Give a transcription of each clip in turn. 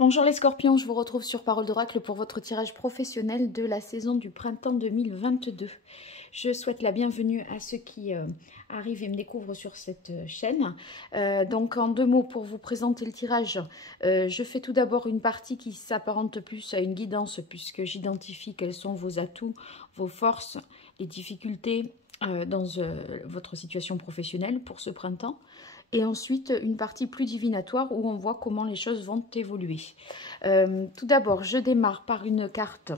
Bonjour les scorpions, je vous retrouve sur Parole d'Oracle pour votre tirage professionnel de la saison du printemps 2022. Je souhaite la bienvenue à ceux qui arrivent et me découvrent sur cette chaîne. Donc en deux mots pour vous présenter le tirage, je fais tout d'abord une partie qui s'apparente plus à une guidance puisque j'identifie quels sont vos atouts, vos forces, les difficultés dans votre situation professionnelle pour ce printemps. Et ensuite, une partie plus divinatoire où on voit comment les choses vont évoluer. Tout d'abord, je démarre par une carte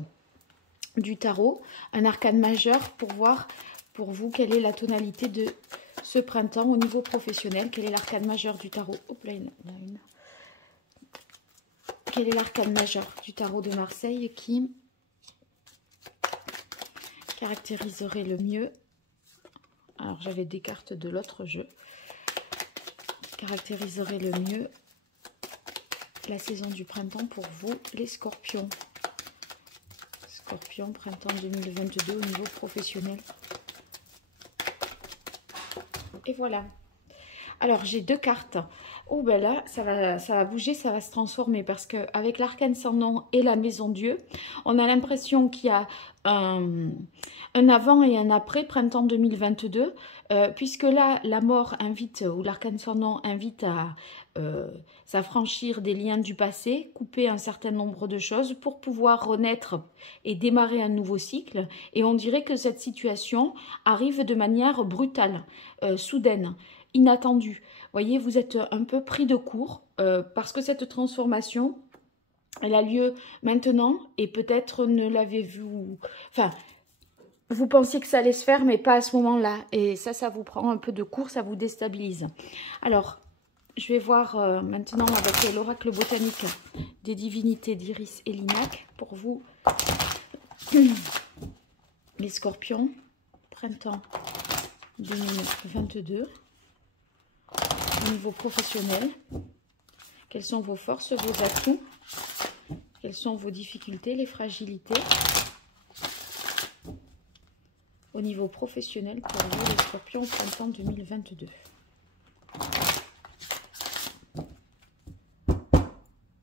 du tarot, un arcane majeur pour voir pour vous quelle est la tonalité de ce printemps au niveau professionnel. Quel est l'arcane majeur du tarot? Hop là, quel est l'arcane majeur du tarot de Marseille qui caractériserait le mieux? Alors, j'avais des cartes de l'autre jeu. Caractériserait le mieux la saison du printemps pour vous, les scorpions. Scorpion, printemps 2022 au niveau professionnel. Et voilà. Alors, j'ai deux cartes. Oh, ben là, ça va bouger, ça va se transformer parce qu'avec l'arcane sans nom et la maison Dieu, on a l'impression qu'il y a un avant et un après printemps 2022, puisque là, la mort invite, ou l'arcane sans nom invite à s'affranchir des liens du passé, couper un certain nombre de choses pour pouvoir renaître et démarrer un nouveau cycle. Et on dirait que cette situation arrive de manière brutale, soudaine, inattendue. Vous voyez, vous êtes un peu pris de court parce que cette transformation, elle a lieu maintenant et peut-être ne l'avez-vous... Enfin, vous pensiez que ça allait se faire, mais pas à ce moment-là. Et ça vous prend un peu de court, ça vous déstabilise. Alors, je vais voir maintenant avec l'oracle botanique des divinités d'Iris et Linac pour vous, les scorpions, printemps 2022. Au niveau professionnel, quelles sont vos forces, vos atouts, quelles sont vos difficultés, les fragilités. Au niveau professionnel pour vous, les scorpions, printemps 2022.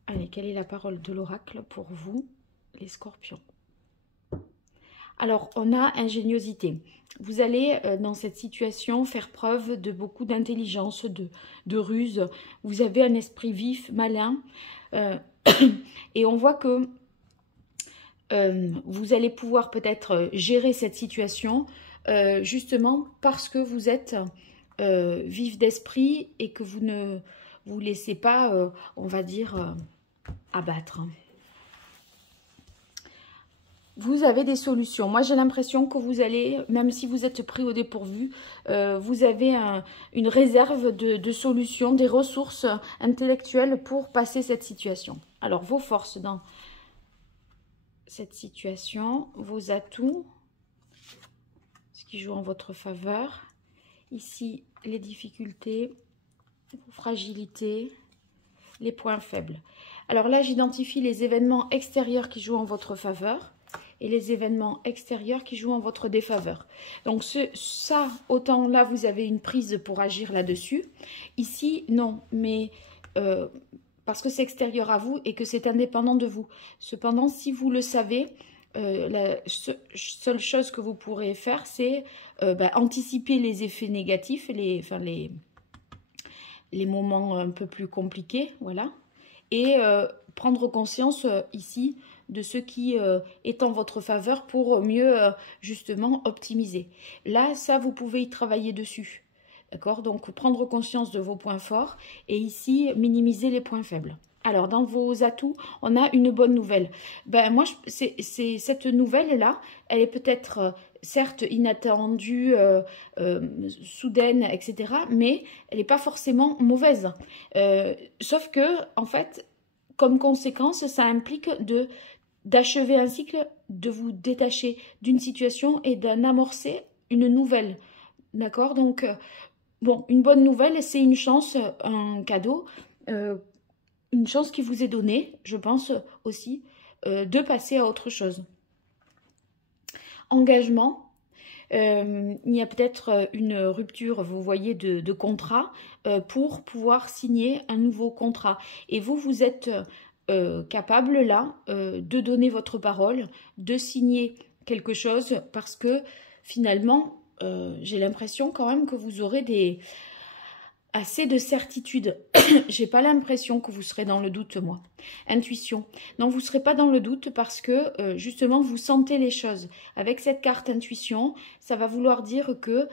Allez, quelle est la parole de l'oracle pour vous, les scorpions? Alors, on a ingéniosité. Vous allez, dans cette situation, faire preuve de beaucoup d'intelligence, de ruse. Vous avez un esprit vif, malin. Et on voit que vous allez pouvoir peut-être gérer cette situation, justement parce que vous êtes vif d'esprit et que vous ne vous laissez pas, on va dire, abattre. Vous avez des solutions. Moi, j'ai l'impression que vous allez, même si vous êtes pris au dépourvu, vous avez une réserve de solutions, des ressources intellectuelles pour passer cette situation. Alors, vos forces dans cette situation, vos atouts, ce qui joue en votre faveur. Ici, les difficultés, vos fragilités, les points faibles. Alors là, j'identifie les événements extérieurs qui jouent en votre faveur et les événements extérieurs qui jouent en votre défaveur. Donc ça, autant là, vous avez une prise pour agir là-dessus. Ici, non, mais parce que c'est extérieur à vous et que c'est indépendant de vous. Cependant, si vous le savez, la seule chose que vous pourrez faire, c'est anticiper les effets négatifs, les moments un peu plus compliqués, voilà, et prendre conscience ici de ce qui est en votre faveur pour mieux justement optimiser. Là, ça, vous pouvez y travailler dessus. D'accord? Donc, prendre conscience de vos points forts et ici, minimiser les points faibles. Alors, dans vos atouts, on a une bonne nouvelle. Ben, moi, cette nouvelle-là, elle est peut-être, certes, inattendue, soudaine, etc., mais elle n'est pas forcément mauvaise. Sauf que, en fait, comme conséquence, ça implique d'achever un cycle, de vous détacher d'une situation et d'en amorcer une nouvelle. D'accord? Donc, bon, une bonne nouvelle, c'est une chance, un cadeau, une chance qui vous est donnée, je pense aussi, de passer à autre chose. Engagement, il y a peut-être une rupture, vous voyez, de contrat pour pouvoir signer un nouveau contrat. Et vous êtes capable là de donner votre parole, de signer quelque chose parce que finalement, j'ai l'impression quand même que vous aurez assez de certitude. J'ai pas l'impression que vous serez dans le doute, moi. Intuition. Non, vous serez pas dans le doute parce que justement, vous sentez les choses. Avec cette carte intuition, ça va vouloir dire que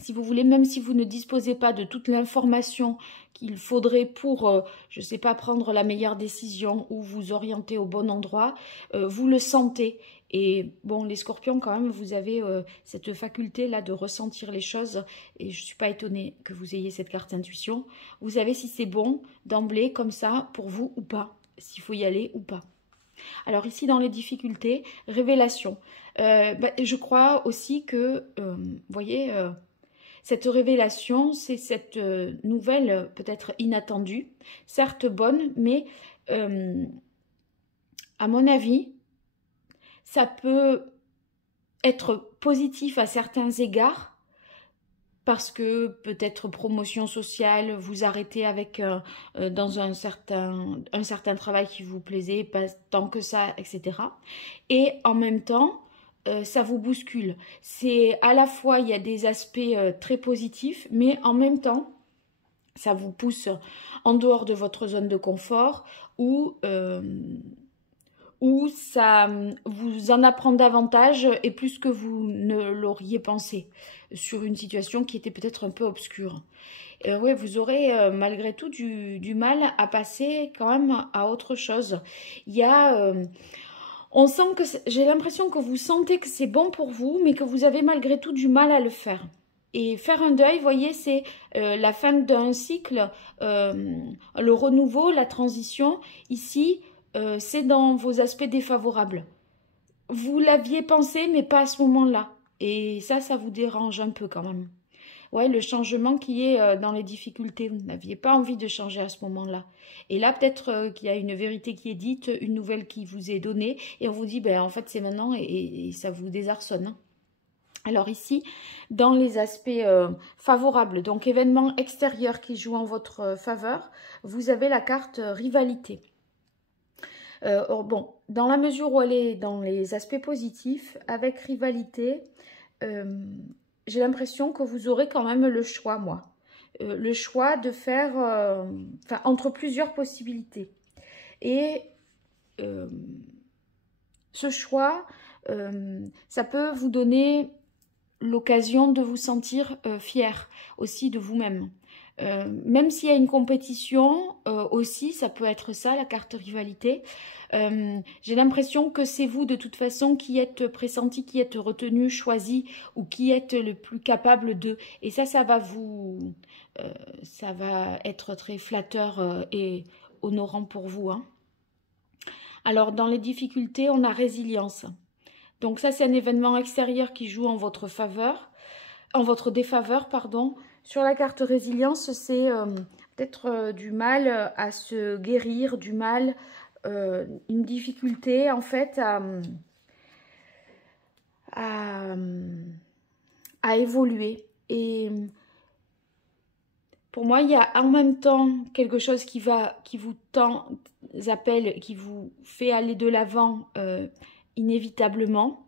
si vous voulez, même si vous ne disposez pas de toute l'information qu'il faudrait pour, je ne sais pas, prendre la meilleure décision ou vous orienter au bon endroit, vous le sentez. Et bon, les scorpions, quand même, vous avez cette faculté-là de ressentir les choses. Et je ne suis pas étonnée que vous ayez cette carte intuition. Vous savez si c'est bon d'emblée, comme ça, pour vous ou pas. S'il faut y aller ou pas. Alors ici, dans les difficultés, révélation. Je crois aussi que, vous voyez... cette révélation, c'est cette nouvelle peut-être inattendue, certes bonne, mais à mon avis, ça peut être positif à certains égards, parce que peut-être promotion sociale, vous arrêtez avec dans un certain travail qui vous plaisait, pas tant que ça, etc. Et en même temps, ça vous bouscule. C'est à la fois, il y a des aspects très positifs, mais en même temps, ça vous pousse en dehors de votre zone de confort ou ça vous en apprend davantage et plus que vous ne l'auriez pensé sur une situation qui était peut-être un peu obscure. Ouais, vous aurez malgré tout du mal à passer quand même à autre chose. Il y a... on sent que j'ai l'impression que vous sentez que c'est bon pour vous, mais que vous avez malgré tout du mal à le faire. Et faire un deuil, vous voyez, c'est la fin d'un cycle, le renouveau, la transition. Ici, c'est dans vos aspects défavorables. Vous l'aviez pensé, mais pas à ce moment-là. Et ça vous dérange un peu quand même. Ouais, le changement qui est dans les difficultés, vous n'aviez pas envie de changer à ce moment-là. Et là, peut-être qu'il y a une vérité qui est dite, une nouvelle qui vous est donnée, et on vous dit, ben en fait, c'est maintenant, et ça vous désarçonne. Hein. Alors ici, dans les aspects favorables, donc événements extérieurs qui jouent en votre faveur, vous avez la carte rivalité. Bon, dans la mesure où elle est dans les aspects positifs, avec rivalité, j'ai l'impression que vous aurez quand même le choix, moi. Le choix de faire, entre plusieurs possibilités. Et ce choix, ça peut vous donner l'occasion de vous sentir fier aussi de vous-même. Même s'il y a une compétition aussi, ça peut être ça, la carte rivalité. J'ai l'impression que c'est vous de toute façon qui êtes pressenti, qui êtes retenu, choisi ou qui êtes le plus capable de. Et ça va vous... ça va être très flatteur et honorant pour vous. Hein. Alors, dans les difficultés, on a résilience. Donc ça, c'est un événement extérieur qui joue en votre faveur, en votre défaveur, pardon. Sur la carte résilience, c'est peut-être du mal à se guérir, du mal, une difficulté en fait à évoluer. Et pour moi, il y a en même temps quelque chose qui vous appelle, qui vous fait aller de l'avant inévitablement.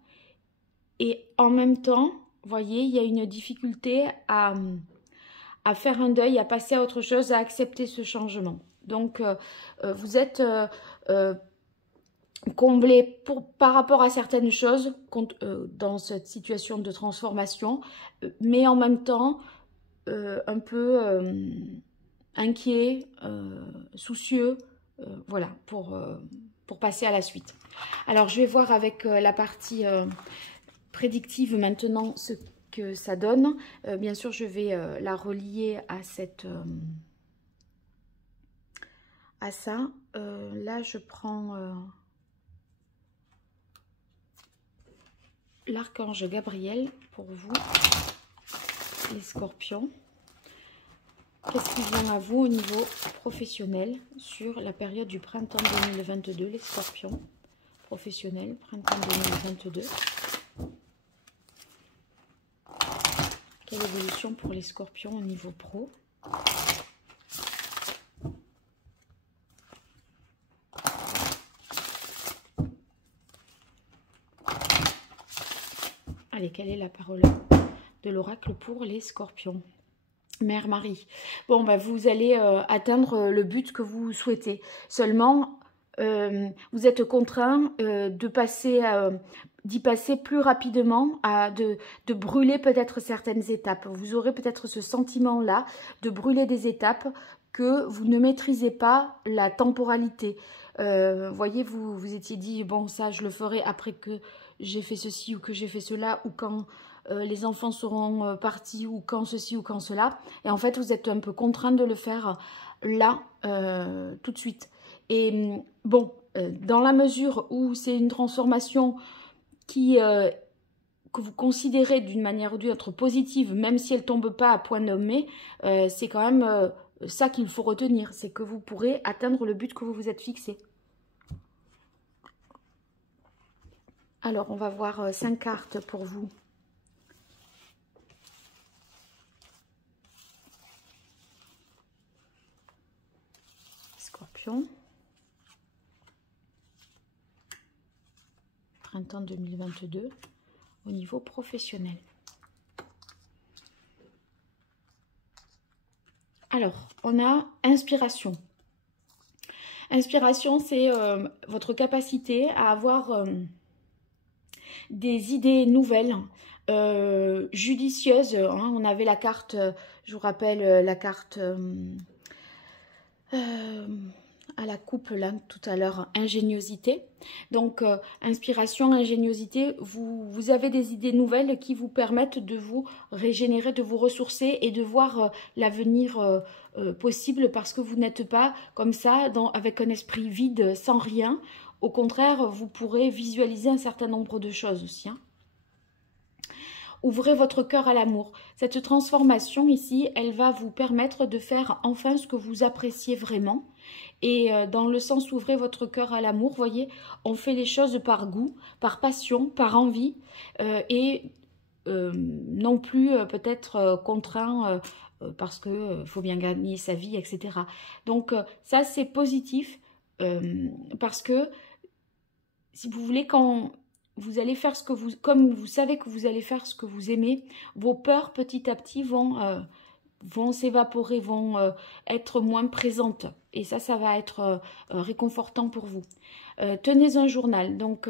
Et en même temps, vous voyez, il y a une difficulté à faire un deuil, à passer à autre chose, à accepter ce changement. Donc, vous êtes comblé par rapport à certaines choses dans cette situation de transformation, mais en même temps, un peu inquiet, soucieux, voilà, pour passer à la suite. Alors, je vais voir avec la partie prédictive maintenant ce que ça donne. Bien sûr, je vais la relier à à ça. Là, je prends l'archange Gabriel pour vous, les scorpions. Qu'est-ce qui vient à vous au niveau professionnel sur la période du printemps 2022, les scorpions professionnels, printemps 2022. Quelle évolution pour les scorpions au niveau pro? Allez, quelle est la parole de l'oracle pour les scorpions? Mère Marie. Bon, bah, vous allez atteindre le but que vous souhaitez. Seulement, vous êtes contraint d'y passer plus rapidement, de brûler peut-être certaines étapes. Vous aurez peut-être ce sentiment-là de brûler des étapes que vous ne maîtrisez pas la temporalité. Voyez, vous vous étiez dit, bon, ça, je le ferai après que j'ai fait ceci ou que j'ai fait cela, ou quand les enfants seront partis, ou quand ceci ou quand cela. Et en fait, vous êtes un peu contraint de le faire là, tout de suite. Et bon, dans la mesure où c'est une transformation que vous considérez d'une manière ou d'une autre positive, même si elle ne tombe pas à point nommé, c'est quand même ça qu'il faut retenir, c'est que vous pourrez atteindre le but que vous vous êtes fixé. Alors, on va voir 5 cartes pour vous. Scorpion. Printemps 2022 au niveau professionnel. Alors, on a inspiration. Inspiration, c'est votre capacité à avoir des idées nouvelles, judicieuses. Hein. On avait la carte, je vous rappelle, la carte à la coupe là tout à l'heure, ingéniosité. Donc inspiration, ingéniosité, vous avez des idées nouvelles qui vous permettent de vous régénérer, de vous ressourcer et de voir l'avenir possible, parce que vous n'êtes pas comme ça avec un esprit vide, sans rien. Au contraire, vous pourrez visualiser un certain nombre de choses aussi. Hein. Ouvrez votre cœur à l'amour. Cette transformation ici, elle va vous permettre de faire enfin ce que vous appréciez vraiment. Et dans le sens ouvrez votre cœur à l'amour, voyez, on fait les choses par goût, par passion, par envie, et non plus peut-être contraint parce qu'il faut bien gagner sa vie, etc. Donc ça c'est positif parce que si vous voulez, quand vous allez faire ce que vous, comme vous savez que vous allez faire ce que vous aimez, vos peurs petit à petit vont s'évaporer, vont être moins présentes. Et ça va être réconfortant pour vous. Tenez un journal. Donc,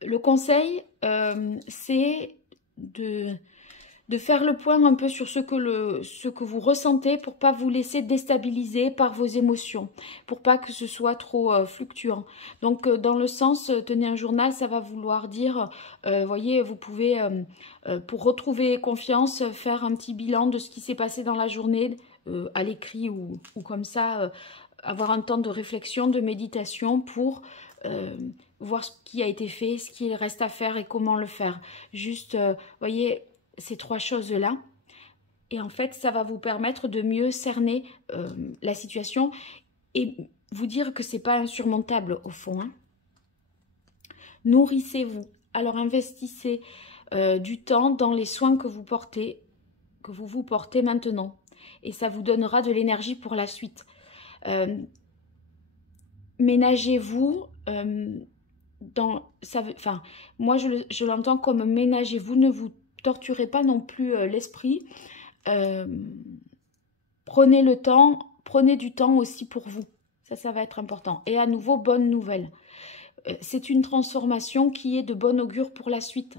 le conseil, c'est de faire le point un peu sur ce que vous ressentez pour pas vous laisser déstabiliser par vos émotions, pour pas que ce soit trop fluctuant. Donc, dans le sens, tenez un journal, ça va vouloir dire, voyez, vous pouvez, pour retrouver confiance, faire un petit bilan de ce qui s'est passé dans la journée, à l'écrit ou comme ça, avoir un temps de réflexion, de méditation pour voir ce qui a été fait, ce qu'il reste à faire et comment le faire. Juste, voyez, ces 3 choses-là. Et en fait, ça va vous permettre de mieux cerner la situation et vous dire que c'est pas insurmontable au fond. Hein. Nourrissez-vous. Alors, investissez du temps dans les soins que vous portez, que vous vous portez maintenant. Et ça vous donnera de l'énergie pour la suite. Ménagez-vous enfin, moi je l'entends comme ménagez-vous, ne vous torturez pas non plus l'esprit. Prenez le temps, prenez du temps aussi pour vous. Ça va être important. Et à nouveau, bonne nouvelle. C'est une transformation qui est de bon augure pour la suite.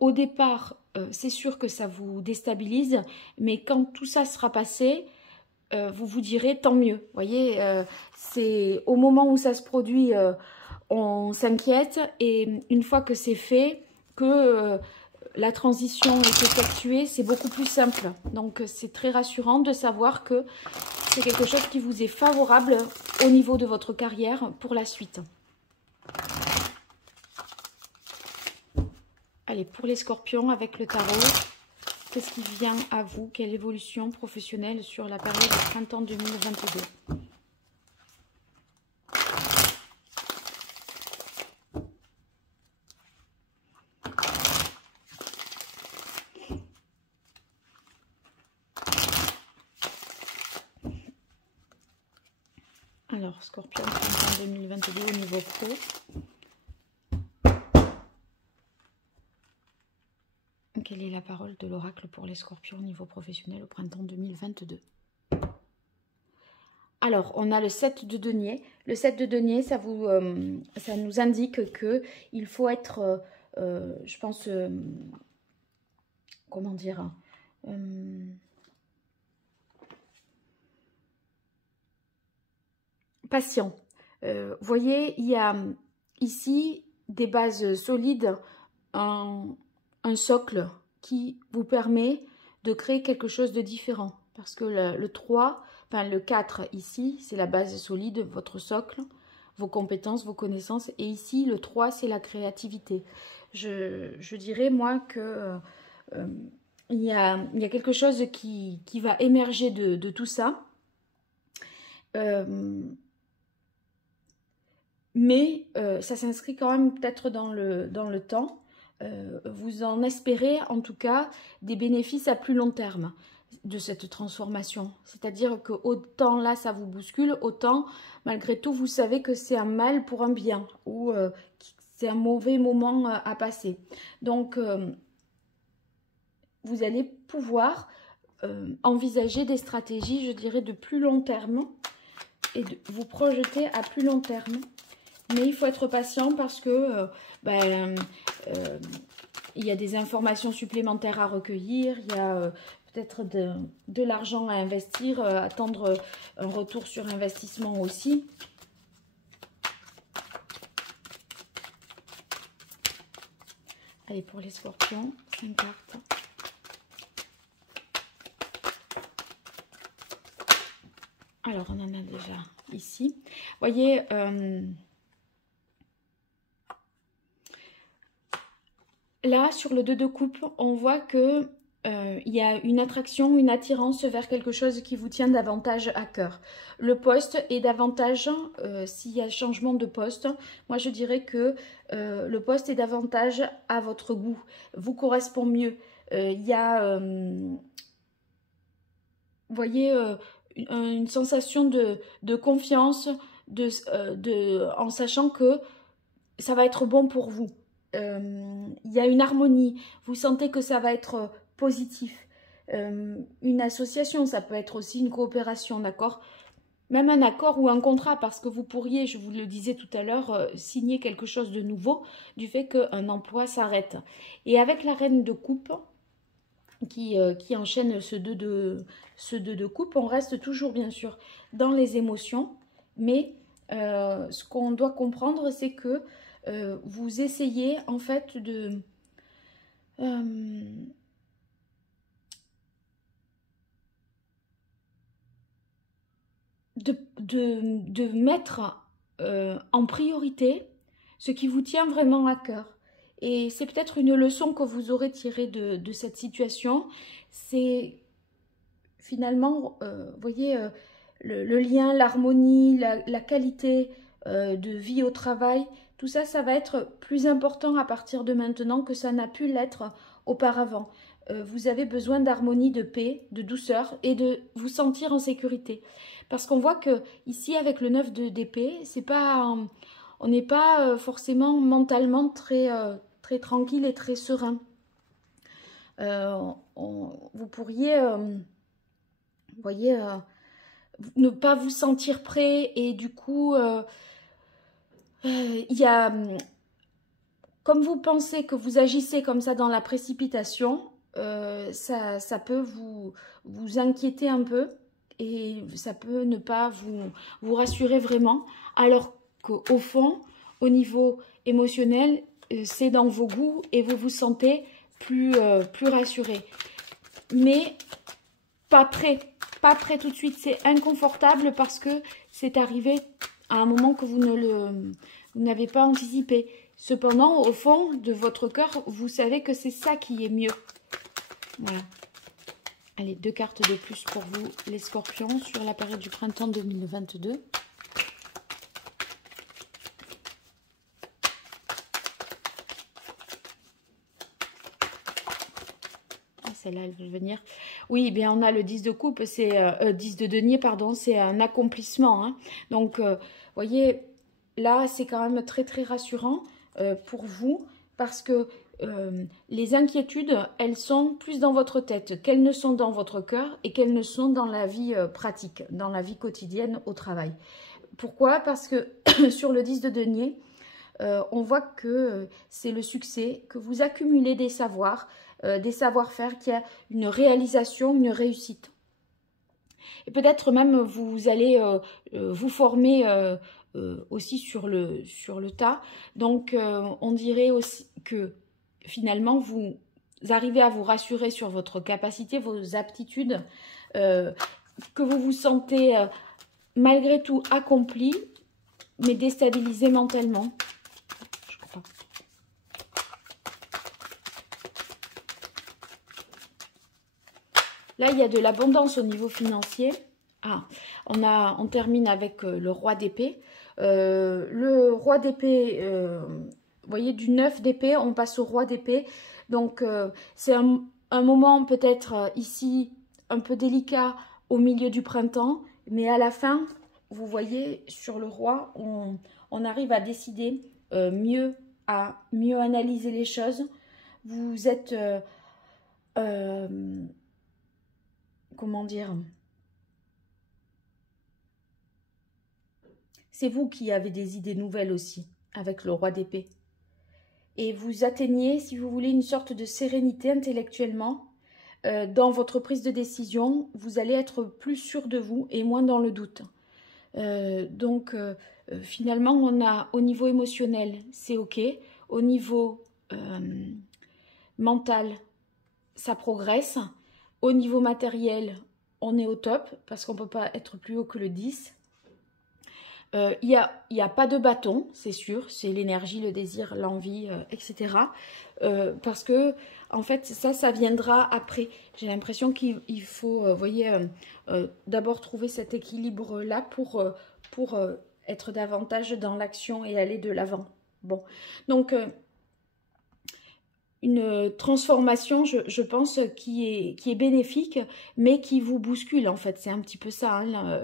Au départ, c'est sûr que ça vous déstabilise, mais quand tout ça sera passé, vous vous direz tant mieux. Vous voyez, c'est au moment où ça se produit, on s'inquiète, et une fois que c'est fait, que la transition est effectuée, c'est beaucoup plus simple. Donc c'est très rassurant de savoir que c'est quelque chose qui vous est favorable au niveau de votre carrière pour la suite. Allez, pour les scorpions avec le tarot, qu'est-ce qui vient à vous? Quelle évolution professionnelle sur la période de printemps 2022? Alors, Scorpion, printemps 2022 au niveau pro. Quelle est la parole de l'oracle pour les scorpions au niveau professionnel au printemps 2022? Alors, on a le 7 de denier. Le 7 de denier, ça nous indique qu'il faut être, je pense, comment dire, patient. Vous voyez, il y a ici des bases solides, un socle qui vous permet de créer quelque chose de différent. Parce que le 3, enfin le 4 ici, c'est la base solide, votre socle, vos compétences, vos connaissances. Et ici, le 3, c'est la créativité. Je dirais, moi, que il y a quelque chose qui va émerger de tout ça. Mais ça s'inscrit quand même peut-être dans le temps. Vous en espérez en tout cas des bénéfices à plus long terme de cette transformation. C'est-à-dire que autant là ça vous bouscule, autant malgré tout vous savez que c'est un mal pour un bien ou c'est un mauvais moment à passer. Donc vous allez pouvoir envisager des stratégies, je dirais, de plus long terme et de vous projeter à plus long terme. Mais il faut être patient parce que il y a des informations supplémentaires à recueillir, il y a peut-être de l'argent à investir, attendre un retour sur investissement aussi. Allez, pour les scorpions, 5 cartes. Alors, on en a déjà ici. Vous voyez... là, sur le 2 de coupe, on voit que il y a une attraction, une attirance vers quelque chose qui vous tient davantage à cœur. Le poste est davantage, s'il y a changement de poste, moi je dirais que le poste est davantage à votre goût, vous correspond mieux. Il y a, vous voyez, une sensation de confiance, en sachant que ça va être bon pour vous. Il y a une harmonie, vous sentez que ça va être positif. Une association, ça peut être aussi une coopération, d'accord? Même un accord ou un contrat, parce que vous pourriez, je vous le disais tout à l'heure, signer quelque chose de nouveau du fait qu'un emploi s'arrête. Et avec la reine de coupe qui enchaîne ce 2 de coupe, on reste toujours bien sûr dans les émotions, mais ce qu'on doit comprendre, c'est que vous essayez en fait de mettre en priorité ce qui vous tient vraiment à cœur. Et c'est peut-être une leçon que vous aurez tirée de cette situation. C'est finalement, vous voyez, le lien, l'harmonie, la qualité de vie au travail. Tout ça, ça va être plus important à partir de maintenant que ça n'a pu l'être auparavant. Vous avez besoin d'harmonie, de paix, de douceur et de vous sentir en sécurité. Parce qu'on voit que ici, avec le 9 d'épée, c'est pas, on n'est pas forcément mentalement très tranquille et très serein. Vous pourriez, vous voyez, ne pas vous sentir prêt et du coup... il y a, comme vous pensez que vous agissez comme ça dans la précipitation, ça peut vous inquiéter un peu et ça peut ne pas vous rassurer vraiment, alors qu'au fond, au niveau émotionnel, c'est dans vos goûts et vous vous sentez plus rassuré. Mais pas prêt tout de suite, c'est inconfortable parce que c'est arrivé à un moment que vous n'avez pas anticipé. Cependant, au fond de votre cœur, vous savez que c'est ça qui est mieux. Voilà. Allez, 2 cartes de plus pour vous, les scorpions, sur la période du printemps 2022. Celle-là, elle veut venir. Oui, eh bien, on a le 10 de coupe, c'est 10 de denier, pardon, c'est un accomplissement. Hein. Donc, voyez, là, c'est quand même très, très rassurant pour vous parce que les inquiétudes, elles sont plus dans votre tête qu'elles ne sont dans votre cœur et qu'elles ne sont dans la vie pratique, dans la vie quotidienne au travail. Pourquoi? Parce que sur le 10 de denier, on voit que c'est le succès, que vous accumulez des savoirs, des savoir-faire, qu'il y a une réalisation, une réussite. Et peut-être même vous allez vous former aussi sur le tas. Donc on dirait aussi que finalement vous arrivez à vous rassurer sur votre capacité, vos aptitudes, que vous vous sentez malgré tout accompli, mais déstabilisé mentalement. Je crois pas. Là, il y a de l'abondance au niveau financier. Ah, on termine avec le roi d'épée. Le roi d'épée, vous voyez, du 9 d'épée, on passe au roi d'épée. Donc, c'est un moment peut-être ici un peu délicat au milieu du printemps. Mais à la fin, vous voyez, sur le roi, on arrive à décider mieux, à mieux analyser les choses. Vous êtes... comment dire, c'est vous qui avez des idées nouvelles aussi avec le roi d'épée. Et vous atteignez, si vous voulez, une sorte de sérénité intellectuellement dans votre prise de décision. Vous allez être plus sûr de vous et moins dans le doute. Finalement, on a au niveau émotionnel, c'est OK. Au niveau mental, ça progresse. Au niveau matériel, on est au top parce qu'on ne peut pas être plus haut que le 10. Il n'y a pas de bâton, c'est sûr. C'est l'énergie, le désir, l'envie, etc. Parce que, en fait, ça viendra après. J'ai l'impression qu'il faut, vous voyez, d'abord trouver cet équilibre-là pour être davantage dans l'action et aller de l'avant. Bon, donc... une transformation, je pense, qui est bénéfique, mais qui vous bouscule, en fait. C'est un petit peu ça, hein,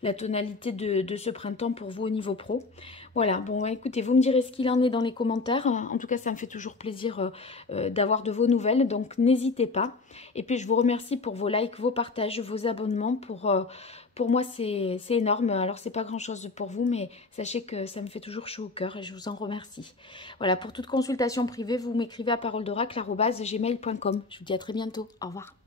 la tonalité de ce printemps pour vous au niveau pro. Voilà, bon, écoutez, vous me direz ce qu'il en est dans les commentaires. En tout cas, ça me fait toujours plaisir d'avoir de vos nouvelles, donc n'hésitez pas. Et puis, je vous remercie pour vos likes, vos partages, vos abonnements. Pour moi, c'est énorme. Alors, c'est pas grand-chose pour vous, mais sachez que ça me fait toujours chaud au cœur et je vous en remercie. Voilà, pour toute consultation privée, vous m'écrivez à paroledoracle@gmail.com. Je vous dis à très bientôt. Au revoir.